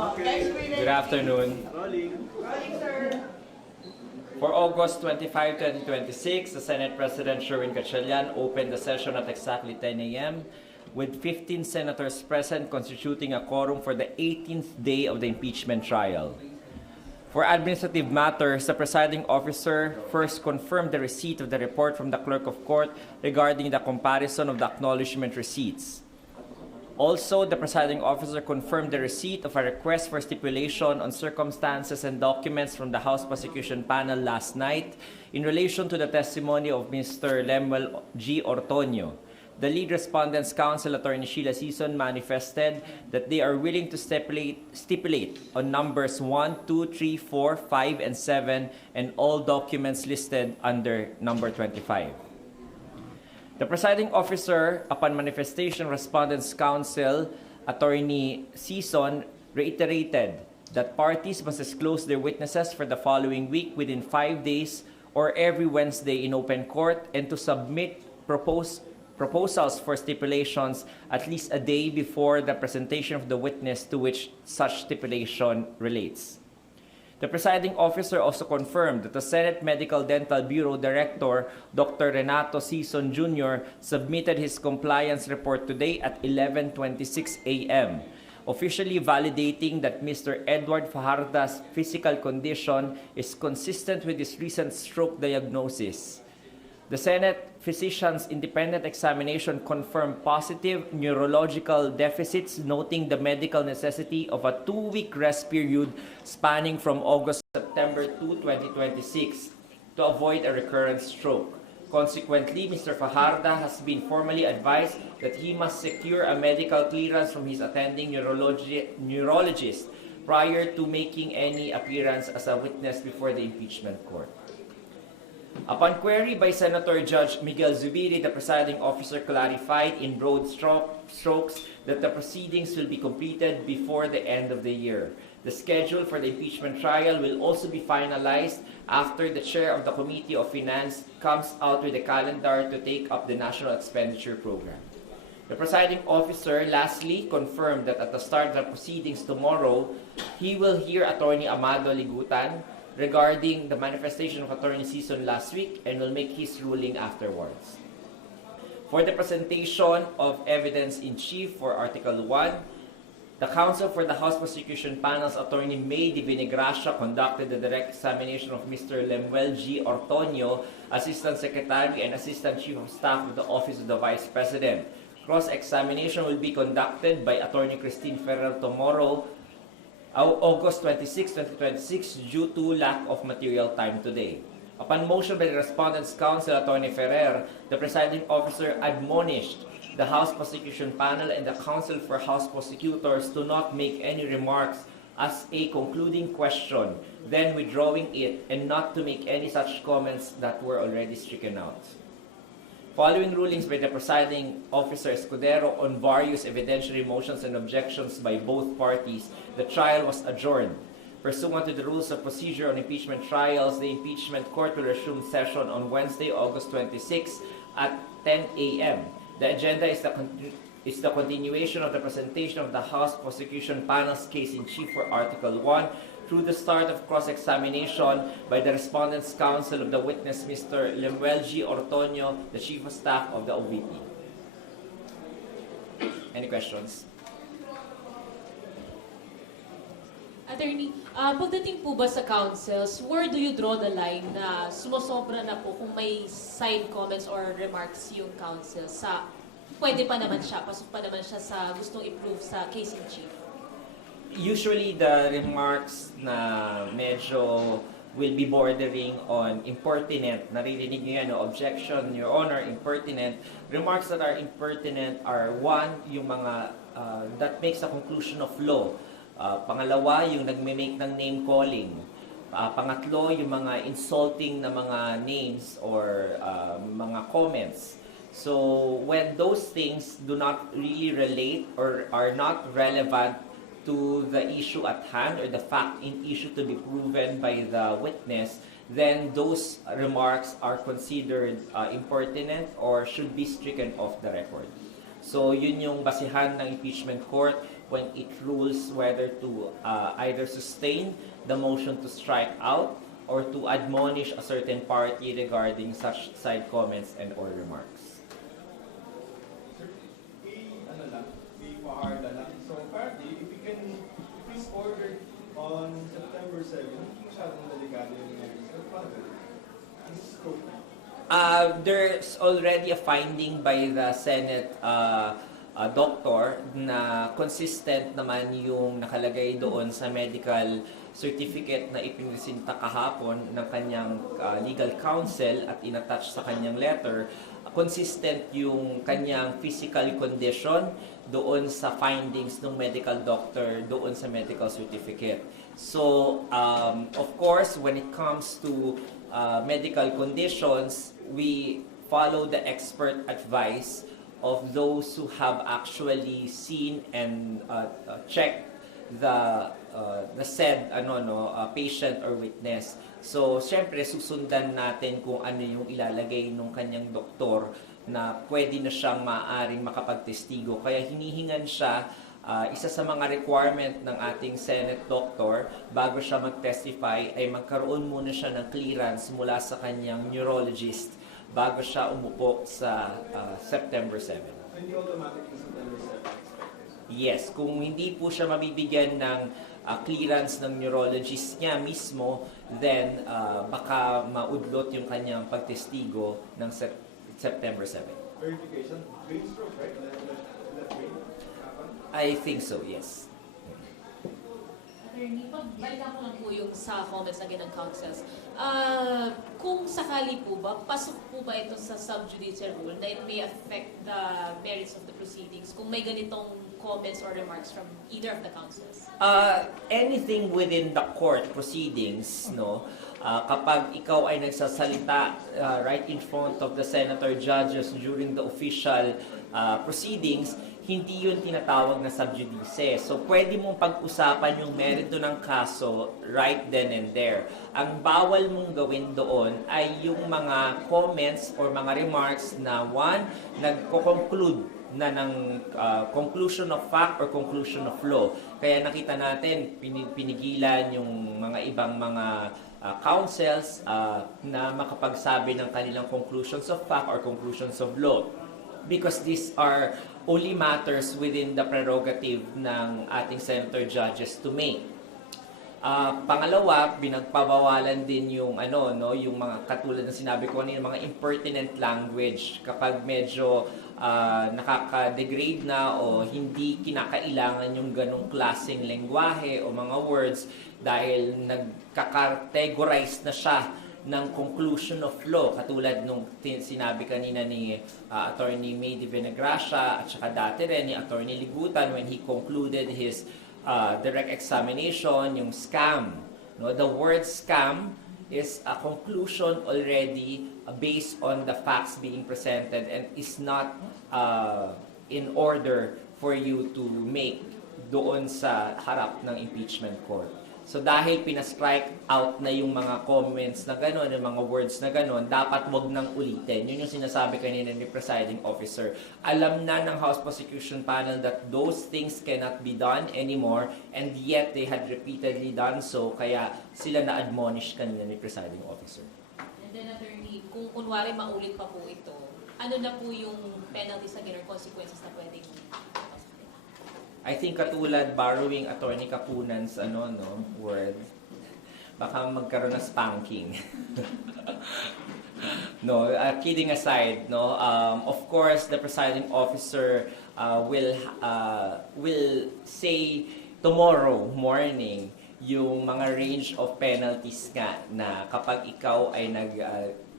Good afternoon. For August 25, 2026, the Senate President Sherwin Gatchalian opened the session at exactly 10 a.m. with 15 senators present, constituting a quorum for the 18th day of the impeachment trial. For administrative matters, the presiding officer first confirmed the receipt of the report from the clerk of court regarding the comparison of the acknowledgement receipts. Also, the presiding officer confirmed the receipt of a request for stipulation on circumstances and documents from the House Prosecution Panel last night in relation to the testimony of Mr. Lemuel G. Ortonio. The lead respondents' counsel, Attorney Sheila Sison, manifested that they are willing to stipulate on numbers 1, 2, 3, 4, 5, and 7 and all documents listed under number 25. The presiding officer, upon manifestation, respondents' counsel, Attorney Sison, reiterated that parties must disclose their witnesses for the following week within 5 days or every Wednesday in open court, and to submit proposals for stipulations at least a day before the presentation of the witness to which such stipulation relates. The presiding officer also confirmed that the Senate Medical Dental Bureau Director, Dr. Renato Sison Jr., submitted his compliance report today at 11:26 a.m., officially validating that Mr. Edward Fajarda's physical condition is consistent with his recent stroke diagnosis. The Senate physician's independent examination confirmed positive neurological deficits, noting the medical necessity of a 2-week rest period spanning from August to September 2, 2026 to avoid a recurrent stroke. Consequently, Mr. Fajarda has been formally advised that he must secure a medical clearance from his attending neurologist prior to making any appearance as a witness before the impeachment court. Upon query by Senator Judge Miguel Zubiri, the presiding officer clarified in broad strokes that the proceedings will be completed before the end of the year. The schedule for the impeachment trial will also be finalized after the chair of the Committee of Finance comes out with a calendar to take up the National Expenditure Program. The presiding officer lastly confirmed that at the start of the proceedings tomorrow, he will hear Attorney Amado Ligutan regarding the manifestation of Attorney Sison last week and will make his ruling afterwards. For the presentation of evidence in chief for Article 1, the counsel for the House Prosecution Panel's Attorney May de Vinegracia conducted the direct examination of Mr. Lemuel G. Ortonio, Assistant Secretary and Assistant Chief of Staff of the Office of the Vice President. Cross-examination will be conducted by Attorney Christine Ferrer tomorrow, August 26, 2026, due to lack of material time today. Upon motion by the Respondents' Counsel, Attorney Ferrer, the presiding officer admonished the House Prosecution Panel and the Council for House Prosecutors to not make any remarks as a concluding question, then withdrawing it, and not to make any such comments that were already stricken out. Following rulings by the presiding officer Escudero on various evidentiary motions and objections by both parties, the trial was adjourned. Pursuant to the rules of procedure on impeachment trials, the impeachment court will resume session on Wednesday, August 26 at 10 a.m. The agenda is the continuation of the presentation of the House Prosecution Panel's case-in-chief for Article 1 through the start of cross-examination by the Respondents' Counsel of the witness, Mr. Lemuel G. Ortonio, the Chief of Staff of the OVP. Any questions? Attorney, pagdating po ba sa councils, where do you draw the line na sumosobra na po kung may side comments or remarks yung council sa pwede pa naman siya, pasok pa naman siya sa gustong improve sa case-in-chief? Usually, the remarks na medyo will be bordering on impertinent. Naririnig niyo yan, no? Objection, Your Honor, impertinent. Remarks that are impertinent are, one, yung mga that makes a conclusion of law. Pangalawa, yung nagme-make ng name calling. Pangatlo, yung mga insulting na mga names or mga comments. So, when those things do not really relate or are not relevant to the issue at hand or the fact in issue to be proven by the witness, then those remarks are considered impertinent or should be stricken off the record. So yun yung basihan ng impeachment court when it rules whether to either sustain the motion to strike out or to admonish a certain party regarding such side comments and or remarks. Sir, ano lang, i-hard na lang. So apparently, if it's ordered on September 7, hindi masyadong delikado yung nangyari. So paano? Ang scope. There's already a finding by the Senate doctor na consistent naman yung nakalagay doon sa medical certificate na ipinisinta kahapon ng kanyang legal counsel at inattach sa kanyang letter. Consistent yung kanyang physical condition doon sa findings ng medical doctor doon sa medical certificate. So, of course, when it comes to medical conditions, we follow the expert advice of those who have actually seen and checked the said patient or witness. So, syempre, susundan natin kung ano yung ilalagay ng kanyang doktor na pwede na siyang maaaring makapagtestigo. Kaya hinihingan siya, isa sa mga requirement ng ating Senate doctor bago siya mag-testify ay magkaroon muna siya ng clearance mula sa kanyang neurologist bago siya umupo sa September 7. Hindi automatic yung September 7 expected. Yes, kung hindi po siya mabibigyan ng clearance ng neurologist niya mismo, then baka maudlot yung kanyang pagtestigo ng September 7. Verification, brain stroke, right? Left brain? I think so, yes. Attorney, pagbalikan ko lang po yung sa comments na ng counsels. Kung sakali po ba, pasok po ba ito sa subjudice rule na it may affect the merits of the proceedings kung may ganitong comments or remarks from either of the counsels? Anything within the court proceedings, no, kapag ikaw ay nagsasalita right in front of the senator judges during the official proceedings, hindi yun tinatawag na subjudice. So, pwede mong pag-usapan yung merito ng kaso right then and there. Ang bawal mong gawin doon ay yung mga comments or mga remarks na one, nagko-conclude na ng conclusion of fact or conclusion of law. Kaya nakita natin, pinigilan yung mga ibang mga counsels na makapagsabi ng kanilang conclusions of fact or conclusions of law. Because these are only matters within the prerogative ng ating senator judges to make. Pangalawa, binagpabawalan din yung yung mga katulad ng sinabi ko kanina, mga impertinent language kapag medyo nakaka-degrade na o hindi kinakailangan yung ganong klaseng lengguwahe o mga words dahil nagka-categorize na siya ng conclusion of law, katulad nung sinabi kanina ni Attorney May de Venegracia at saka dati rin ni Attorney Ligutan when he concluded his direct examination, yung scam. No? The word scam is a conclusion already based on the facts being presented and is not in order for you to make doon sa harap ng impeachment court. So dahil pina-strike out na yung mga comments na gano'n, yung mga words na gano'n, dapat wag nang ulitin. Yun yung sinasabi kanina ni presiding officer. Alam na ng House Prosecution Panel that those things cannot be done anymore and yet they had repeatedly done so, kaya sila na-admonish kanina ni presiding officer. And then, attorney, kung kunwari maulit pa po ito, ano na po yung penalties again or consequences na pwedeng I think katulad borrowing Attorney Kapunan's word, baka magkaroon ng spanking. No, kidding aside, no, of course the presiding officer will say tomorrow morning yung mga range of penalties nga na kapag ikaw ay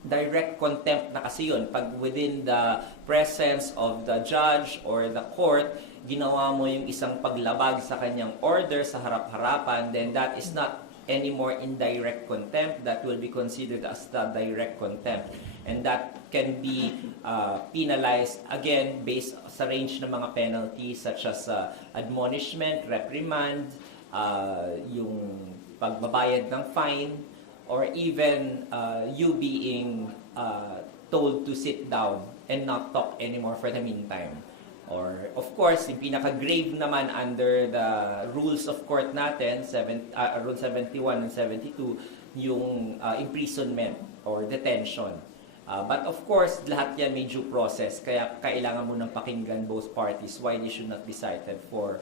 direct contempt na kasi yun, pag within the presence of the judge or the court, ginawa mo yung isang paglabag sa kanyang order sa harap-harapan, then that is not anymore indirect contempt. That will be considered as the direct contempt. And that can be penalized, again, based sa range ng mga penalties such as admonishment, reprimand, yung pagbabayad ng fine, or even you being told to sit down and not talk anymore for the meantime. Or of course, yung pinaka-grave naman under the rules of court natin, Rule 71 and 72, yung imprisonment or detention. But of course, lahat yan may due process, kaya kailangan mo nang pakinggan both parties why they should not be cited for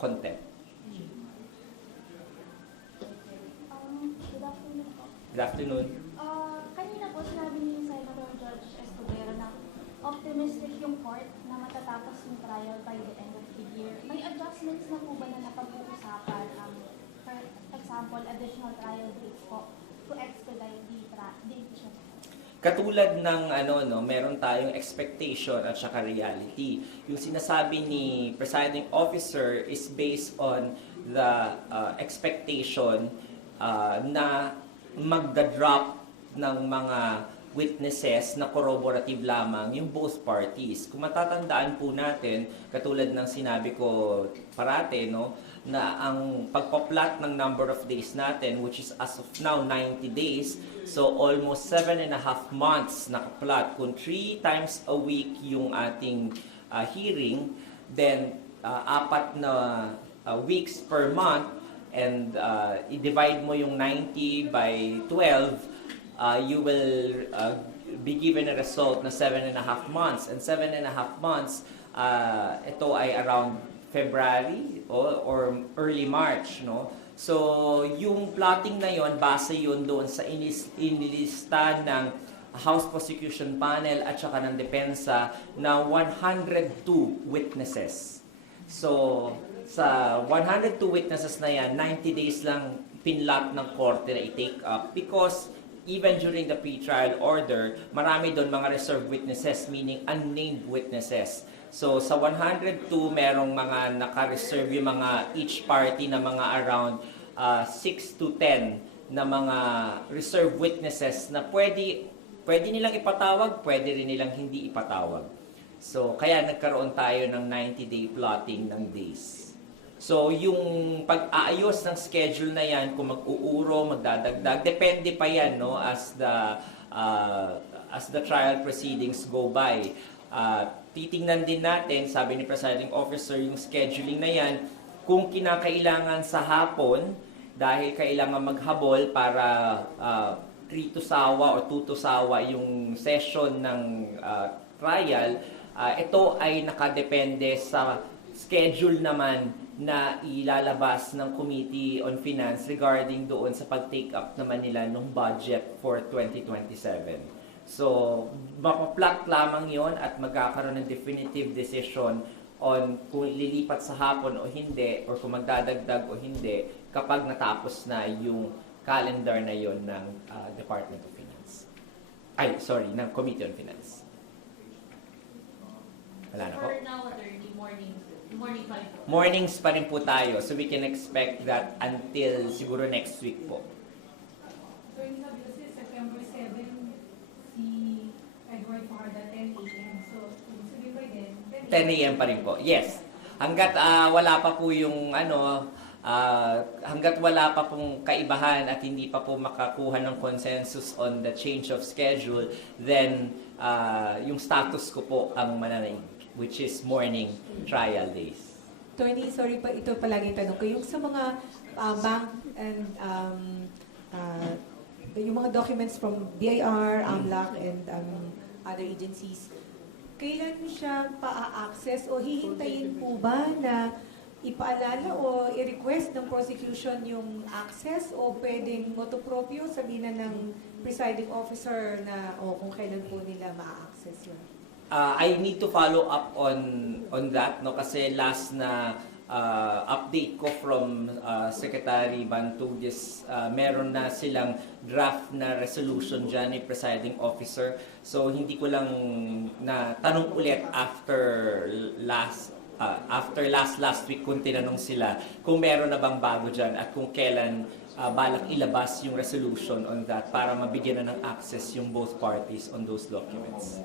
contempt. Good afternoon po. Good afternoon. Kanina po sinabi ni Senator Judge Escudero na optimistic yung court na matatapos yung trial by the end of the year. May adjustments na po ba na napag-uusapan? For example, additional trial dates po to expedite the impeachment? Katulad ng meron tayong expectation at saka reality. Yung sinasabi ni presiding officer is based on the expectation na magda-drop ng mga witnesses na corroborative lamang yung both parties. Kung matatandaan po natin, katulad ng sinabi ko parate, na ang pagpa-plot ng number of days natin, which is as of now 90 days, so almost 7.5 months naka-plot. Kung 3 times a week yung ating hearing, then 4 na weeks per month, and i-divide mo yung 90 by 12, you will be given a result na 7.5 months. And 7.5 months, ito ay around February or early March, no? So, yung plotting na yon, base yun doon sa inilista ng House Prosecution Panel at saka ng depensa na 102 witnesses. So, sa 102 witnesses na yan, 90 days lang pinlot ng korte na i-take up because even during the pre-trial order, marami doon mga reserved witnesses, meaning unnamed witnesses. So, sa 102, merong mga naka-reserve yung mga each party na mga around 6 to 10 na mga reserved witnesses na pwede nilang ipatawag, pwede rin nilang hindi ipatawag. So, kaya nagkaroon tayo ng 90-day plotting ng days. So, yung pag-aayos ng schedule na yan, kung mag-uuro, magdadagdag, depende pa yan, no, as the trial proceedings go by. Titingnan din natin, sabi ni presiding officer, yung scheduling na yan, kung kinakailangan sa hapon, dahil kailangan maghabol para 3 to sawa o 2 to sawa yung session ng trial, ito ay nakadepende sa schedule naman na ilalabas ng Committee on Finance regarding doon sa pag-take up naman nila ng budget for 2027. So, mapaplot lamang yon at magkakaroon ng definitive decision on kung lilipat sa hapon o hindi or kung magdadagdag o hindi kapag natapos na yung calendar na yon ng Department of Finance. Ng Committee on Finance. Wala na po. For now, attorney, morning pa rin po. Mornings pa rin po tayo, so we can expect that until siguro next week po. So, yung sabi kasi September 7, si Edward Fajardo 10 a.m. So, sabihin ba din? 10 a.m. pa rin po. Yes. Hanggat wala pa po yung hanggat wala pa pong kaibahan at hindi pa po makakuha ng consensus on the change of schedule, then yung status ko po ang mananaig, which is morning trial days. Attorney, sorry pa, ito palagi tanong ko. Yung sa mga bank and yung mga documents from BIR, AMLAC, and other agencies, kailan siya pa-access o hihintayin po ba na ipaalala o i-request ng prosecution yung access o pwedeng motopropyo sabihin na ng presiding officer na o kung kailan po nila ma-access yun? I need to follow up on that, no, kasi last na update ko from Secretary Bantugis, meron na silang draft na resolution dyan ni presiding officer. So hindi ko lang na tanong ulit after last week kung tinanong sila kung meron na bang bago dyan at kung kailan balak ilabas yung resolution on that para mabigyan na ng access yung both parties on those documents.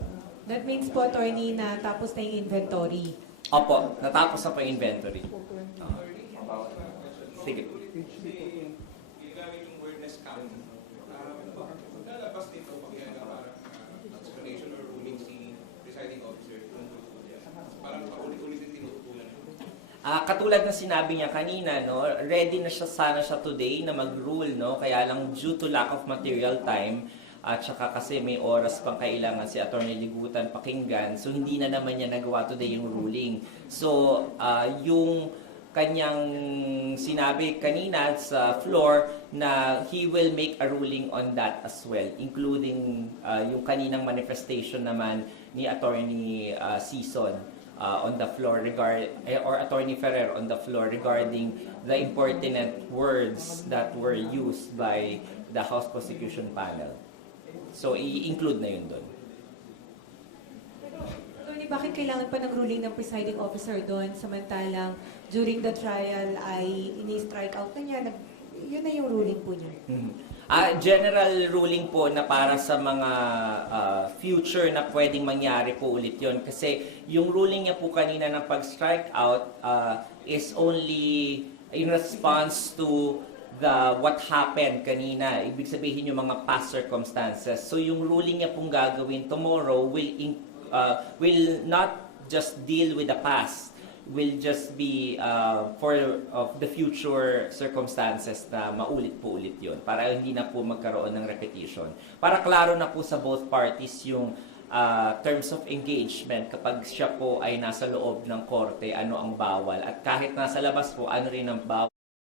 That means po, attorney, na tapos na yung inventory. Opo, natapos na po yung inventory. Sige. Gamit yung witness count, lalabas dito pag yan para explanation or ruling si presiding officer. parang paulit-ulit yung tinutulan. Katulad ng sinabi niya kanina, no, ready na siya sana siya today na mag-rule, no, kaya lang due to lack of material time at saka kasi may oras pang kailangan si Attorney Ligutan pakinggan, so hindi na naman niya nagawa today yung ruling. So, yung kanyang sinabi kanina sa floor na he will make a ruling on that as well, including yung kaninang manifestation naman ni Attorney Sison on the floor or Attorney Ferrer on the floor regarding the impertinent words that were used by the House Prosecution Panel. So, i-include na yun doon. Attorney, bakit kailangan pa ng ruling ng presiding officer doon samantalang during the trial ay ini-strike out na niya? Yun na yung ruling po niya. General ruling po na para sa mga future na pwedeng mangyari po ulit yon. Kasi yung ruling niya po kanina ng pag-strike out is only in response to what happened kanina. Ibig sabihin yung mga past circumstances. So yung ruling niya pong gagawin tomorrow will not just deal with the past, will just be for the future circumstances na maulit po ulit yun para hindi na po magkaroon ng repetition. Para klaro na po sa both parties yung terms of engagement kapag siya po ay nasa loob ng korte, ano ang bawal at kahit nasa labas po, ano rin ang bawal.